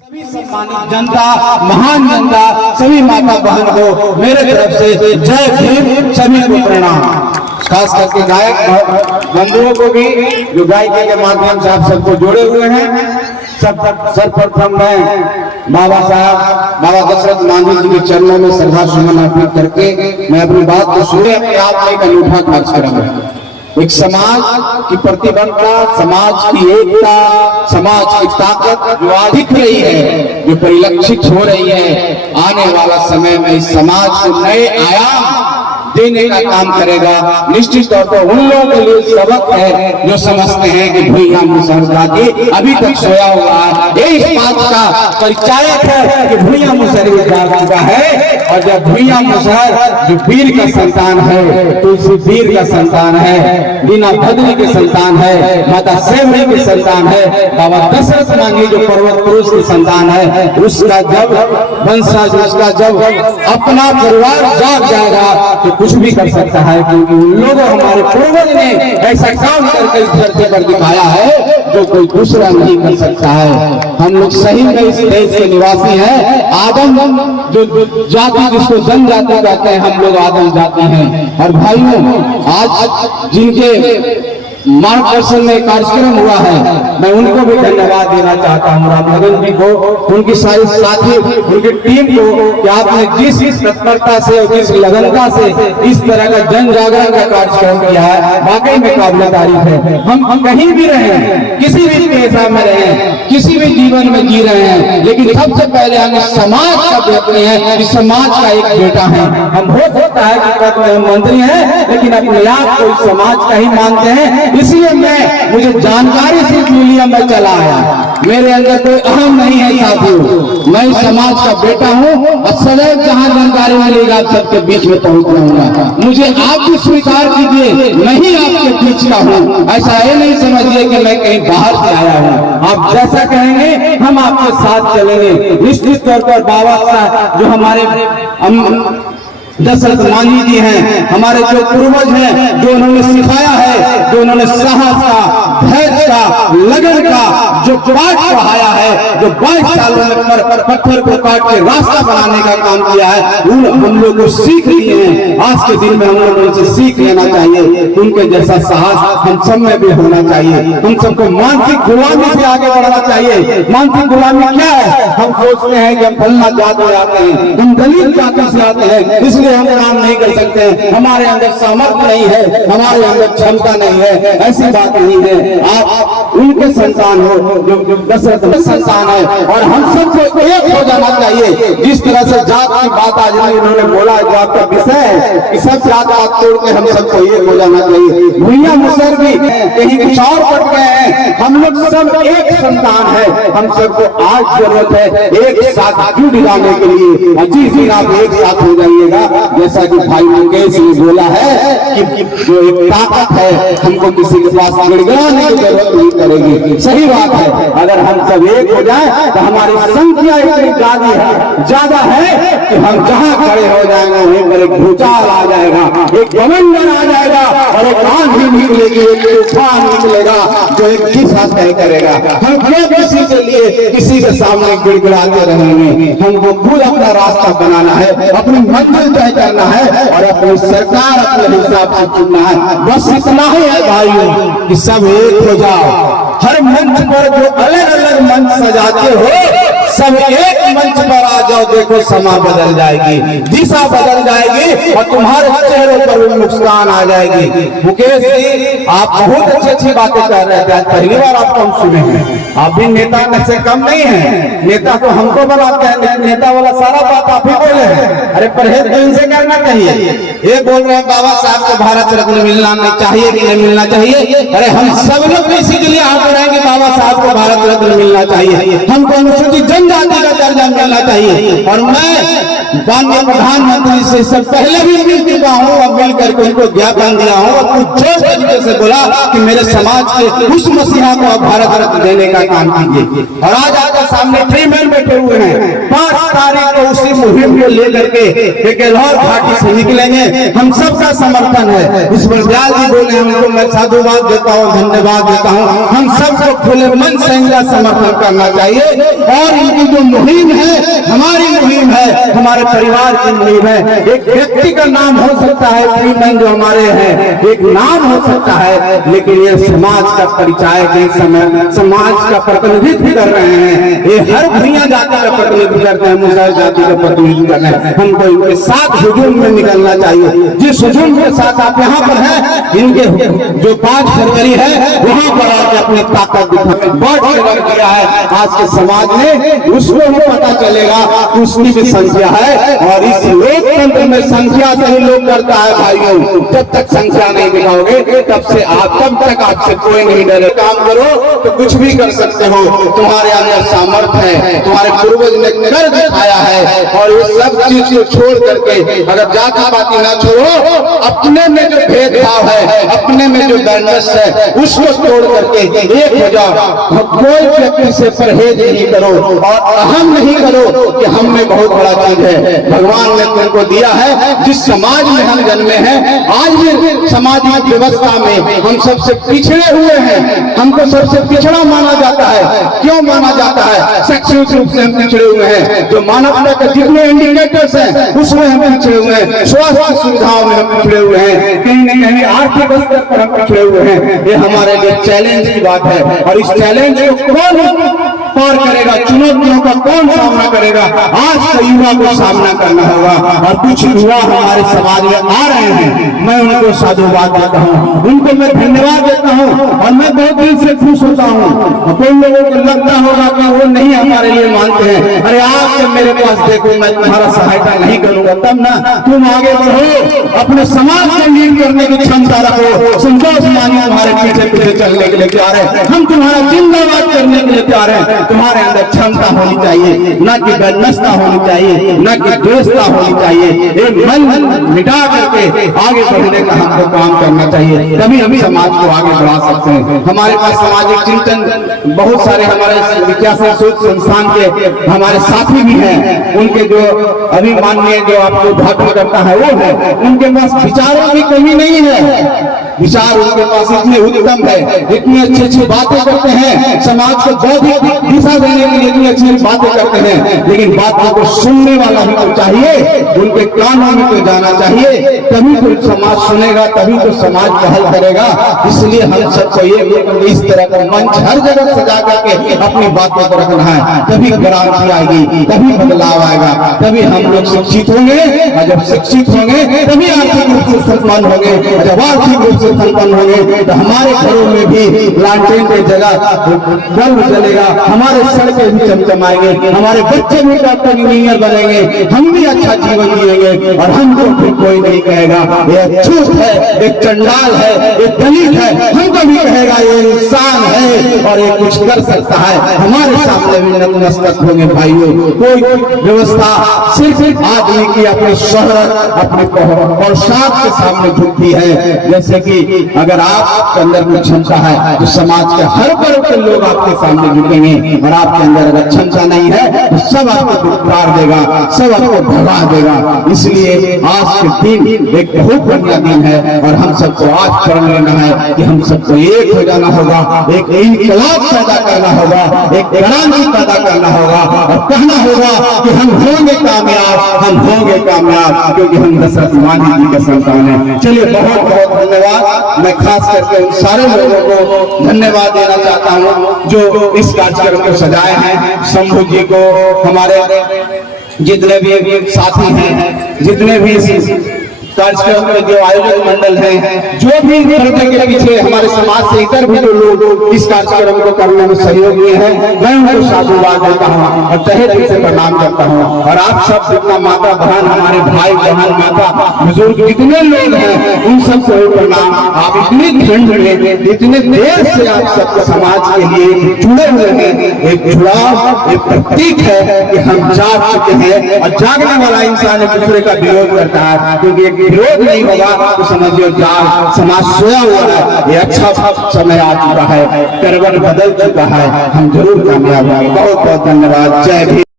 सभी सम्मानित जनता, महान जनता, सभी माता बहन को मेरे तरफ से जय भीम, सभी को प्रणाम। खास करके गायक बंधुओं को भी जो गायकी के माध्यम से आप सबको जोड़े हुए हैं। सर्वप्रथम मैं बाबा साहब बाबा दशरथ मांझी जी के चरणों में श्रद्धा सुमन अर्पित करके मैं अपनी बात को सुने अपने आप में एक अनूठा कार्यक्रम है। एक समाज की प्रतिबद्धता, समाज की एकता, समाज की ताकत जो आज दिख रही है, जो परिलक्षित हो रही है, आने वाला समय में इस समाज को नए आयाम देने का काम करेगा। निश्चित तौर पर उन लोगों के लिए सबक है जो समझते हैं कि भुइयां मुसहर जाति अभी तक सोया हुआ है। ये इस बात का परिचायक है कि भुइयां मुसहर जाति का है। और जब भुइयां मुसहर जो वीर का संतान है, तुलसी वीर का संतान है, लीना भद्री के संतान है, माता सेवरी के संतान है, बाबा दशरथ मांझी जो पर्वत पुरुष की संतान है, उसका जब वंशज, उसका जब अपना परिवार जाग जाएगा तो कुछ भी कर सकता है। क्योंकि उन लोगों, हमारे पूर्वज ने ऐसा काम करके इस धरती पर दिखाया है जो कोई दूसरा नहीं कर सकता है। हम लोग सही में इस देश के निवासी हैं। आदम जो जाति, जिसको जनजाति कहते हैं, हम लोग आदम जाति हैं। और भाइयों, आज जिनके मार्गदर्शन में कार्यक्रम हुआ है, मैं उनको भी धन्यवाद देना चाहता हूँ, राम लगन जी को, उनकी सारी साथी, उनकी टीम को, कि आपने जिस तत्परता से और जिस लगनता से इस तरह का जन जागरण का कार्यक्रम किया है, वाकई में काबिल तारीफ है। हम कहीं भी रहे, किसी भी पेशा में रहे, किसी भी जीवन में जी रहे हैं, लेकिन सबसे पहले हमें समाज का देखते हैं कि समाज का एक बेटा है। हम हो सकता है कि पद में हम मंत्री हैं, लेकिन अपने आप को इस समाज का ही मानते हैं। इसलिए मुझे जानकारी सिर्फ मिली है, मैं चला आया। मेरे अंदर कोई अहम नहीं है साथियों, मैं समाज का बेटा हूँ और सदैव जहाँ जानकारी मिलेगी आप सबके बीच में पहुँच रहूंगा। मुझे आप भी स्वीकार कीजिए, मैं ही आपके बीच का हूँ। ऐसा ये नहीं समझिए कि मैं कहीं बाहर से आया हूँ। आप जैसा कहेंगे हम आपके साथ चलेंगे। निश्चित तौर पर बाबा साहब जो हमारे दशरथ मांझी जी हैं, हमारे जो पूर्वज हैं, जो उन्होंने सिखाया है, जो उन्होंने साहस का, धैर्य का, लगन का जो पाठ पढ़ाया है, जो 22 सालों में पत्थर को काट के रास्ता बनाने का काम किया है, उन हम लोग को सीख लिए हैं। आज के दिन में हम लोगों से सीख लेना चाहिए। उनके जैसा साहस हम सब में भी होना चाहिए। हम सबको मानसिक गुलामी से आगे बढ़ना चाहिए। मानसिक गुलामी क्या है? हम सोचते हैं कि हम फलना जात में आते हैं, हम दलित जाति से आते हैं, इसलिए हम काम नहीं कर सकते हैं, हमारे अंदर सामर्थ्य नहीं है, हमारे अंदर क्षमता नहीं है। ऐसी बात नहीं है। आप उनके संतान हो जो दशरथ संतान है, और हम सबको एक हो जाना चाहिए। जिस तरह से जात की बात आज उन्होंने बोला, जो आपका विषय है कि सब जात पात तोड़ के हम सबको एक हो जाना चाहिए। भुइयां मुसहर भी कहीं कुछ और पट गए हैं, हम लोग सब एक संतान है। हम सबको आज जरूरत है एक साथ जुट जाने के लिए। और जिस दिन आप एक साथ हो जाइएगा, जैसा कि भाई मुकेश ने बोला है कि जो एक ताकत है, हमको किसी के पास गिड़गिड़ाने की जरूरत नहीं करेगी। सही बात है। अगर हम सब एक हो जाए तो हमारी संख्या इतनी ज्यादा है कि हम जहाँ खड़े हो जाएंगे वहीं पर एक भूचाल आ जाएगा, एक बवंडर आ जाएगा, और एक आंधी निकलेगी, एक तूफान निकलेगा जो एक दिशा तय करेगा। हम क्यों किसी के लिए, किसी के सामने गिड़गिड़ाते रहेंगे? हमको खुद अपना रास्ता बनाना है, अपनी मंजिल तय करना है, और अपनी सरकार अपने हिसाब से चुनना है। बस इतना ही है भाइयों कि सब एक हो जाओ। हर मंच पर जो अलग अलग मंच सजाते हो, सब एक मंच पर आ जाओ, देखो समा बदल जाएगी, दिशा बदल जाएगी, और तुम्हारे चेहरे पर भी मुस्कान आ जाएगी। मुकेश जी, आप बहुत अच्छी अच्छी बातें कर रहे थे, पहली बार आपको हम सुने हैं। आप भी नेता से कम नहीं है। नेता तो हमको बनाते हैं, नेता वाला सारा बात आप ही बोले हैं। अरे परहेज तो इनसे करना चाहिए। ये बोल रहे हैं बाबा साहब को भारत रत्न मिलना नहीं चाहिए कि नहीं मिलना चाहिए। अरे हम सब लोग इसी के लिए आगे रहे कि बाबा साहब को भारत रत्न मिलना चाहिए, हमको अनुसूचित जनजाति का दर्जा मिलना चाहिए। और मैं माननीय प्रधानमंत्री से इससे पहले भी मिल चुका हूँ, और मिलकर के उनको ज्ञापन दिया हूँ, और कुछ जोर तरीके से बोला कि मेरे समाज के उस मसीहा को आप भारत रत्न देने का काम कीजिए। और आज सामने 3 मैन बैठे हुए हैं। 5 तारीख को उसी मुहिम को लेकर के गहलोर घाटी से निकलेंगे। हम सबका समर्थन है। इस पर दयाल जी बोले, उनको मैं साधुवाद देता हूँ, धन्यवाद देता हूँ। हम सबको खुले मन से इनका समर्थन करना चाहिए। और इनकी जो मुहिम है हमारी मुहिम है, हमारे परिवार की मुहिम है। एक व्यक्ति का नाम हो सकता है, 3 मैन जो हमारे हैं एक नाम हो सकता है, लेकिन ये समाज का परिचायक, इस समय समाज का प्रतिनिधित्व कर रहे हैं। ये हर भैया जाति का प्रतिनिधित्व करते हैं, मुसलमान जाति का प्रतिनिधित्व कर रहे हैं। हमको इनके साथ हुजूम में निकलना चाहिए। जिस हुजूम के साथ आप यहाँ पर हैं, इनके जो 5 फरवरी है वहाँ पर आके अपनी ताकत बढ़ के रख दिया है। आज के समाज में उसको भी पता चलेगा कि उसकी भी संख्या है। और इस लोकतंत्र में संख्या से ही लोग करता है भाइयों। जब तक संख्या नहीं दिखाओगे तब तक आपसे कोई नहीं डरे। काम करो तो कुछ भी कर सकते हो। तुम्हारे अंदर सामर्थ्य है, तुम्हारे पूर्वज ने कर दिखाया है। और ये सब चीज को छोड़ करके अगर जाति पाति ना छोड़ो, अपने में जो भेदभाव है, अपने में जो बैलेंस है, उसको तोड़ करके एक हो जाओ। कोई व्यक्ति से परहेज नहीं करो और अहम नहीं करो कि हम में बहुत बड़ा चीज है। भगवान ने तुमको दिया है। जिस समाज में हम जन्मे हैं, आज भी सामाजिक व्यवस्था में हम सबसे पिछड़े हुए हैं। हमको सबसे पिछड़ा माना जाता है। क्यों माना जाता है? शैक्षणिक रूप से हम पिछड़े हुए हैं। जो मानवता के जितने इंडिकेटर्स हैं उसमें हम पिछड़े हुए हैं। स्वास्थ्य सुविधाओं में हम पिछड़े हुए हैं। कहीं न कहीं आर्थिक स्तर पर हम पिछड़े हुए हैं। ये हमारे लिए चैलेंज की बात है। और इस चैलेंज को कौन पार करेगा? चुनौतियों का कौन सामना करेगा? आज के युवा को सामना करना होगा। और कुछ युवा हमारे समाज में आ रहे हैं, मैं उनको साधुवाद देता हूँ, उनको मैं धन्यवाद देता हूँ। और मैं बहुत दिल से खुश होता हूँ। कोई लोगों को लगता होगा कि वो नहीं हमारे लिए मानते हैं। अरे आप जब मेरे पास देखो, मैं तुम्हारा सहायता नहीं करूंगा तब ना। तुम आगे बढ़ो, अपने समाज को लीड करने की क्षमता रखो। संतोष मानी तुम्हारे पीछे पीछे चलने के लिए तैयार है। हम तुम्हारा जिंदाबाद करने के लिए तैयार है। तुम्हारे अंदर क्षमता होनी चाहिए, न कि वैमनस्यता होनी चाहिए, न कि द्वेषता होनी चाहिए। एक मन मिटा करके आगे बढ़ने का हमको काम करना चाहिए, तभी हम समाज को आगे बढ़ा सकते हैं। हमारे पास सामाजिक चिंतन बहुत सारे हमारे विज्ञान संस्थान के हमारे साथी भी हैं। उनके जो अभिमान्य जो आपको उद्घाटन करता है वो है, उनके पास विचारों की कमी नहीं है। विचार उनके पास इतने उत्तम है, इतनी अच्छी अच्छी बातें करते हैं, समाज को बौद्धिक दिशा देने के लिए इतनी अच्छी बातें करते हैं। लेकिन बातों को सुनने वाला भी तो चाहिए, उनके कानों में तो जाना चाहिए, तभी तो समाज सुनेगा, तभी तो समाज पहल करेगा। इसलिए हम सबको ये इस तरह का मंच हर जगह सजा करके अपनी बातों को रखना है, तभी क्रांति आएगी, तभी बदलाव आएगा, तभी हम लोग शिक्षित होंगे। और जब शिक्षित होंगे तभी आर्थिक रूप से संपन्न होंगे। जब आर्थिक रूप से संपन्न होंगे तो हमारे घरों में भी लालटेन की जगह बल्ब जलेगा, हमारे सड़कें भी चमचमाएंगे, हमारे बच्चे भी डॉक्टर इंजीनियर बनेंगे, हम भी अच्छा जीवन जिएंगे। और हमको फिर कोई नहीं कहेगा ये छूत है, एक चंडाल है, एक दलित है। हमको भी कहेगा ये इंसान है और ये कुछ कर सकता है। हमारे सामने भी नतमस्तक होंगे भाइयों। कोई व्यवस्था सिर्फ आदमी की अपनी शोहरत, अपने औशात के सामने झुकती है। जैसे कि अगर आपके अंदर कुछ क्षमता है तो समाज के हर वर्ग के लोग आपके सामने झुकेंगे। और आपके अंदर अगर क्षमता नहीं है तो सब आपको दुत्कार देगा, सब आपको भगा देगा। इसलिए आज के दिन एक बहुत बढ़िया दिन है और हम सबको आज प्रण लेना है कि हम सबको एक हो जाना होगा, एक इनकलाब पैदा करना होगा, एक क्रांति पैदा करना होगा और कहना होगा कि हम होंगे कामयाब, हम होंगे कामयाब, क्योंकि हम दशरथ मांझी जी के संतान हैं। चलिए बहुत बहुत धन्यवाद। मैं खास करके उन सारे लोगों को धन्यवाद देना चाहता हूँ जो इस कार्यक्रम को सजाए हैं। शंभू जी को, हमारे जितने भी साथी हैं, जितने भी कार्यक्रम में जो आयोजक मंडल है, जो भी पर्दे के पीछे हमारे समाज से इतर भी जो लोग इस कार्यक्रम को करने में सहयोग दिए हैं, मैं उनको साधुवाद देता हूँ और तहे दिल से प्रणाम करता हूँ। और आप सब जितना माता बहन, हमारे भाई बहन, माता बुजुर्ग जितने लोग हैं, उन सबको प्रणाम। आप इतनी ठंड में, इतने देर से आप सबको समाज के लिए जुड़े हुए हैं। एक जुड़ाव, एक प्रतीक है कि हम जाग चुके हैं। और जागने वाला इंसान एक दूसरे का विरोध करता है, क्योंकि विरोध नहीं होगा तो समझिए जाल समाज सोया हुआ है। ये अच्छा समय आ चुका है, करवट बदल चुका है, हम जरूर कामयाब होंगे। बहुत बहुत धन्यवाद। जय भीम।